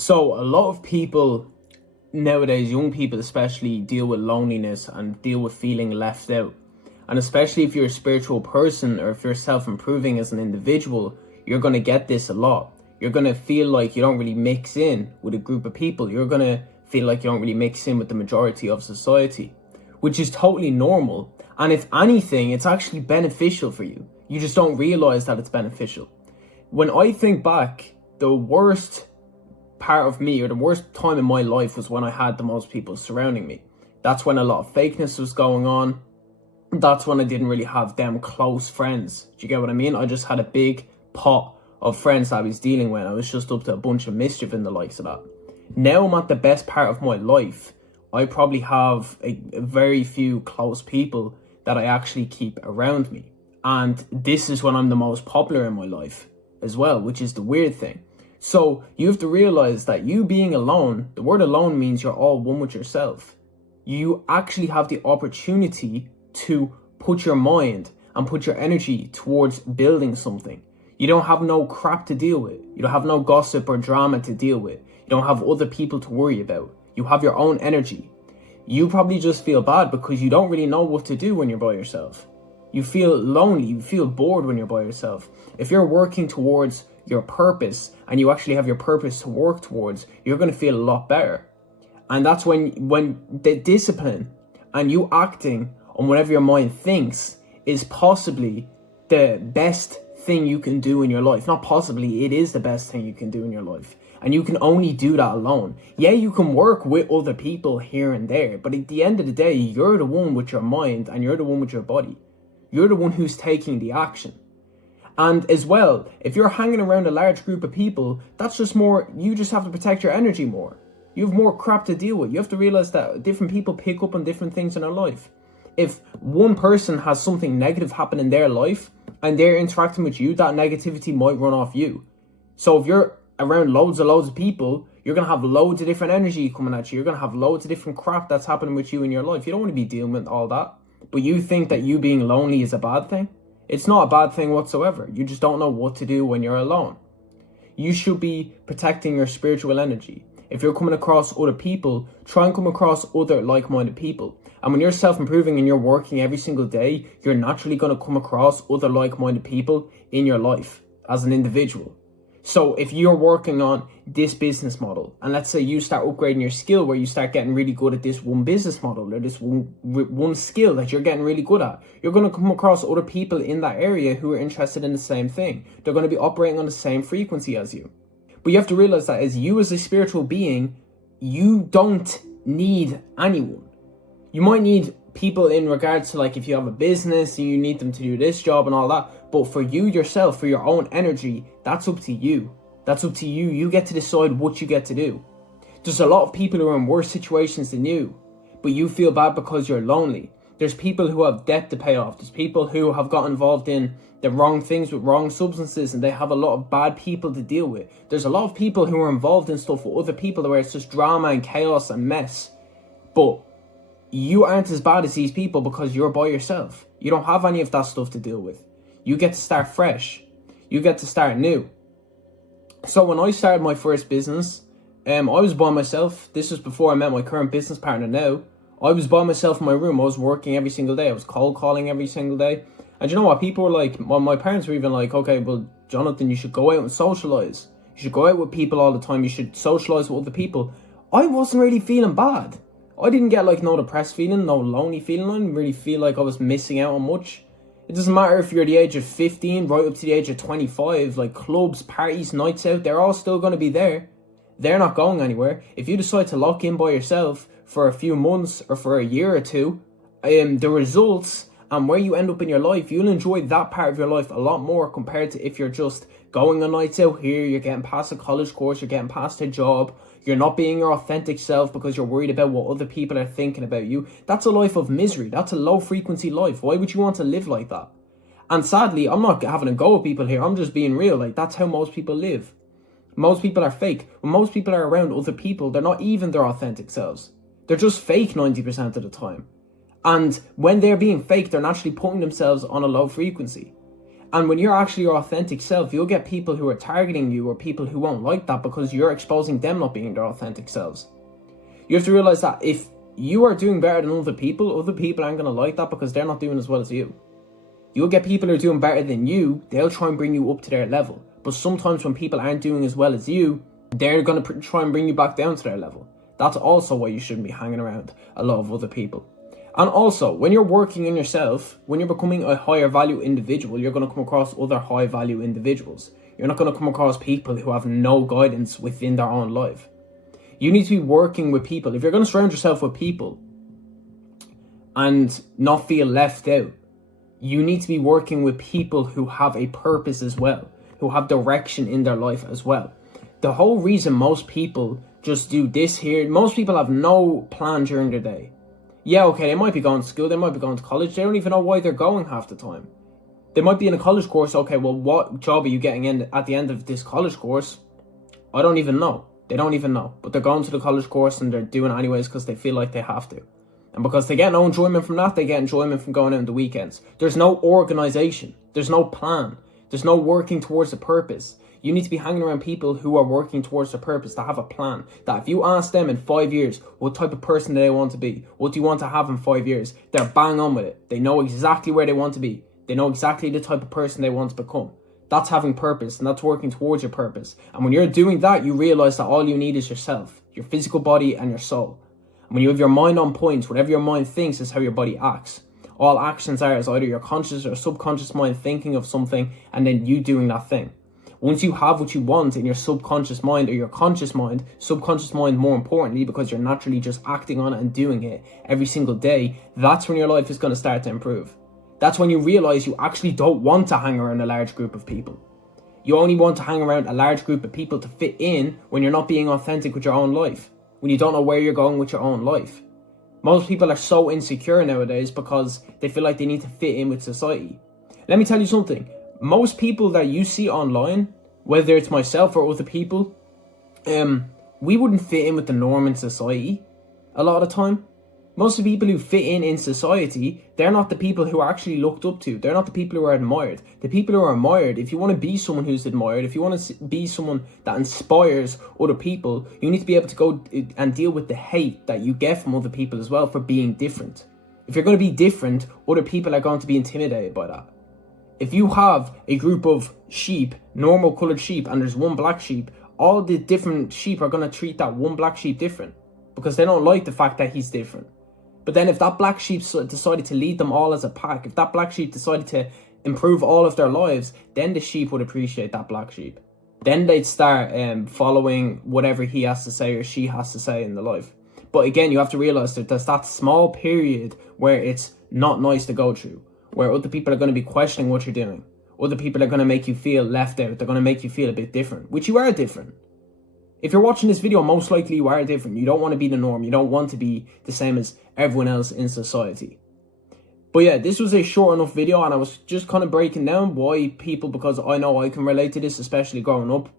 So a lot of people nowadays, young people especially, deal with loneliness and deal with feeling left out. And especially if you're a spiritual person or if you're self-improving as an individual, you're going to get this a lot. You're going to feel like you don't really mix in with a group of people. You're going to feel like you don't really mix in with the majority of society, which is totally normal. And if anything, it's actually beneficial for you. You just don't realize that it's beneficial. When I think back, the worst part of me, or the worst time in my life, was when I had the most people surrounding me. That's when a lot of fakeness was going on. That's when I didn't really have them close friends. Do you get what I mean? I just had a big pot of friends that I was dealing with. I was just up to a bunch of mischief and the likes of that. Now I'm at the best part of my life. I probably have a very few close people that I actually keep around me. And this is when I'm the most popular in my life as well, which is the weird thing. So you have to realize that you being alone, the word alone means you're all one with yourself. You actually have the opportunity to put your mind and put your energy towards building something. You don't have no crap to deal with. You don't have no gossip or drama to deal with. You don't have other people to worry about. You have your own energy. You probably just feel bad because you don't really know what to do when you're by yourself. You feel lonely. You feel bored when you're by yourself. If you're working towards your purpose and you actually have your purpose to work towards, you're going to feel a lot better. And that's when the discipline and you acting on whatever your mind thinks is possibly the best thing you can do in your life. Not possibly, it is the best thing you can do in your life. And you can only do that alone. Yeah, you can work with other people here and there, but at the end of the day, you're the one with your mind and you're the one with your body. You're the one who's taking the action. And as well, if you're hanging around a large group of people, that's just more, you just have to protect your energy more. You have more crap to deal with. You have to realize that different people pick up on different things in their life. If one person has something negative happen in their life and they're interacting with you, that negativity might run off you. So if you're around loads of people, you're going to have loads of different energy coming at you. You're going to have loads of different crap that's happening with you in your life. You don't want to be dealing with all that. But you think that you being lonely is a bad thing? It's not a bad thing whatsoever. You just don't know what to do when you're alone. You should be protecting your spiritual energy. If you're coming across other people, try and come across other like-minded people. And when you're self-improving and you're working every single day, you're naturally going to come across other like-minded people in your life as an individual. So if you're working on this business model, and let's say you start upgrading your skill where you start getting really good at this one business model or this one skill that you're getting really good at, you're going to come across other people in that area who are interested in the same thing. They're going to be operating on the same frequency as you. But you have to realize that as you as a spiritual being, you don't need anyone. You might need people in regards to like if you have a business and you need them to do this job and all that. But for you yourself, for your own energy, that's up to you. That's up to you. You get to decide what you get to do. There's a lot of people who are in worse situations than you, but you feel bad because you're lonely. There's people who have debt to pay off. There's people who have got involved in the wrong things with wrong substances and they have a lot of bad people to deal with. There's a lot of people who are involved in stuff with other people where it's just drama and chaos and mess. But you aren't as bad as these people because you're by yourself. You don't have any of that stuff to deal with. You get to start fresh. You get to start new. So when I started my first business, I was by myself. This was before I met my current business partner now. I was by myself in my room. I was working every single day. I was cold calling every single day. And you know what? People were like, well, my parents were even like, okay, well, Jonathan, you should go out and socialize. You should go out with people all the time. You should socialize with other people. I wasn't really feeling bad. I didn't get like no depressed feeling, no lonely feeling. I didn't really feel like I was missing out on much. It doesn't matter if you're the age of 15 right up to the age of 25, like clubs, parties, nights out, they're all still going to be there. They're not going anywhere. If you decide to lock in by yourself for a few months or for a year or two, the results and where you end up in your life, you'll enjoy that part of your life a lot more compared to if you're just going on nights out here, you're getting past a college course, you're getting past a job, you're not being your authentic self because you're worried about what other people are thinking about you. That's a life of misery. That's a low frequency life. Why would you want to live like that? And sadly, I'm not having a go at people here. I'm just being real. Like, that's how most people live. Most people are fake. When most people are around other people, they're not even their authentic selves. They're just fake 90% of the time. And when they're being fake, they're naturally putting themselves on a low frequency. And when you're actually your authentic self, you'll get people who are targeting you or people who won't like that because you're exposing them not being their authentic selves. You have to realize that if you are doing better than other people aren't going to like that because they're not doing as well as you. You'll get people who are doing better than you, they'll try and bring you up to their level. But sometimes when people aren't doing as well as you, they're going to try and bring you back down to their level. That's also why you shouldn't be hanging around a lot of other people. And also, when you're working on yourself, when you're becoming a higher value individual, you're going to come across other high value individuals. You're not going to come across people who have no guidance within their own life. You need to be working with people. If you're going to surround yourself with people and not feel left out, you need to be working with people who have a purpose as well, who have direction in their life as well. The whole reason most people just do this here, most people have no plan during their day. Yeah, okay, they might be going to school, they might be going to college, they don't even know why they're going half the time. They might be in a college course, okay, well, what job are you getting in at the end of this college course? I don't even know. They don't even know. But they're going to the college course and they're doing it anyways because they feel like they have to. And because they get no enjoyment from that, they get enjoyment from going out on the weekends. There's no organization. There's no plan. There's no working towards a purpose. You need to be hanging around people who are working towards a purpose, that have a plan. That if you ask them in 5 years, what type of person do they want to be? What do you want to have in 5 years? They're bang on with it. They know exactly where they want to be. They know exactly the type of person they want to become. That's having purpose, and that's working towards your purpose. And when you're doing that, you realize that all you need is yourself, your physical body and your soul. And when you have your mind on point, whatever your mind thinks is how your body acts. All actions are is either your conscious or subconscious mind thinking of something and then you doing that thing. Once you have what you want in your subconscious mind or your conscious mind, subconscious mind more importantly, because you're naturally just acting on it and doing it every single day, that's when your life is going to start to improve. That's when you realize you actually don't want to hang around a large group of people. You only want to hang around a large group of people to fit in when you're not being authentic with your own life, when you don't know where you're going with your own life. Most people are so insecure nowadays because they feel like they need to fit in with society. Let me tell you something. Most people that you see online, whether it's myself or other people, we wouldn't fit in with the norm in society a lot of the time. Most of the people who fit in society, they're not the people who are actually looked up to. They're not the people who are admired. The people who are admired, if you want to be someone who's admired, if you want to be someone that inspires other people, you need to be able to go and deal with the hate that you get from other people as well for being different. If you're going to be different, other people are going to be intimidated by that. If you have a group of sheep, normal colored sheep, and there's one black sheep, all the different sheep are going to treat that one black sheep different because they don't like the fact that he's different. But then if that black sheep decided to lead them all as a pack, if that black sheep decided to improve all of their lives, then the sheep would appreciate that black sheep. Then they'd start following whatever he has to say or she has to say in the life. But again, you have to realize that there's that small period where it's not nice to go through, where other people are going to be questioning what you're doing. Other people are going to make you feel left out. They're going to make you feel a bit different, which you are different. If you're watching this video, most likely you are different. You don't want to be the norm. You don't want to be the same as everyone else in society. But yeah, this was a short enough video and I was just kind of breaking down why people, because I know I can relate to this, especially growing up.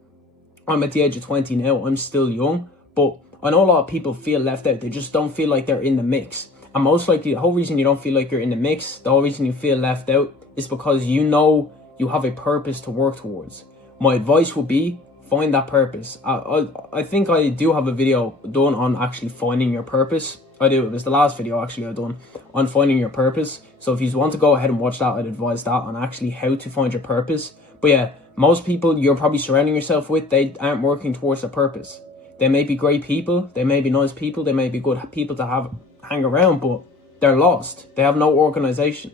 I'm at the age of 20 now. I'm still young, but I know a lot of people feel left out. They just don't feel like they're in the mix. And most likely the whole reason you don't feel like you're in the mix, the whole reason you feel left out is because you know you have a purpose to work towards. My advice would be, find that purpose. I think I do have a video done on actually finding your purpose. I do. It was the last video actually I done on finding your purpose. So if you want to go ahead and watch that, I'd advise that on actually how to find your purpose. But yeah, most people you're probably surrounding yourself with, they aren't working towards a purpose. They may be great people, they may be nice people, they may be good people to hang around, but they're lost. They have no organization.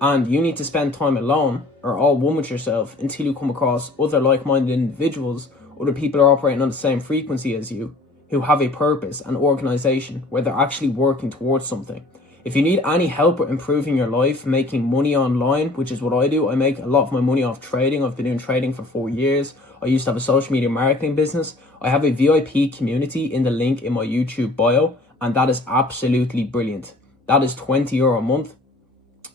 And you need to spend time alone or all one with yourself until you come across other like-minded individuals, other people are operating on the same frequency as you, who have a purpose and organization where they're actually working towards something. If you need any help with improving your life, making money online, which is what I do, I make a lot of my money off trading. I've been doing trading for 4 years. I used to have a social media marketing business. I have a VIP community in the link in my YouTube bio, and that is absolutely brilliant. That is €20 a month.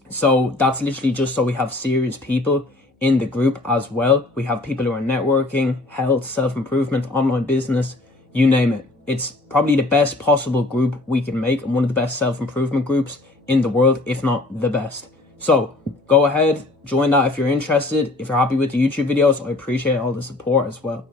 So that's literally just so we have serious people in the group as well. We have people who are networking, health, self-improvement, online business, you name it. It's probably the best possible group we can make and one of the best self-improvement groups in the world, if not the best. So go ahead, join that if you're interested. If you're happy with the YouTube videos, I appreciate all the support as well.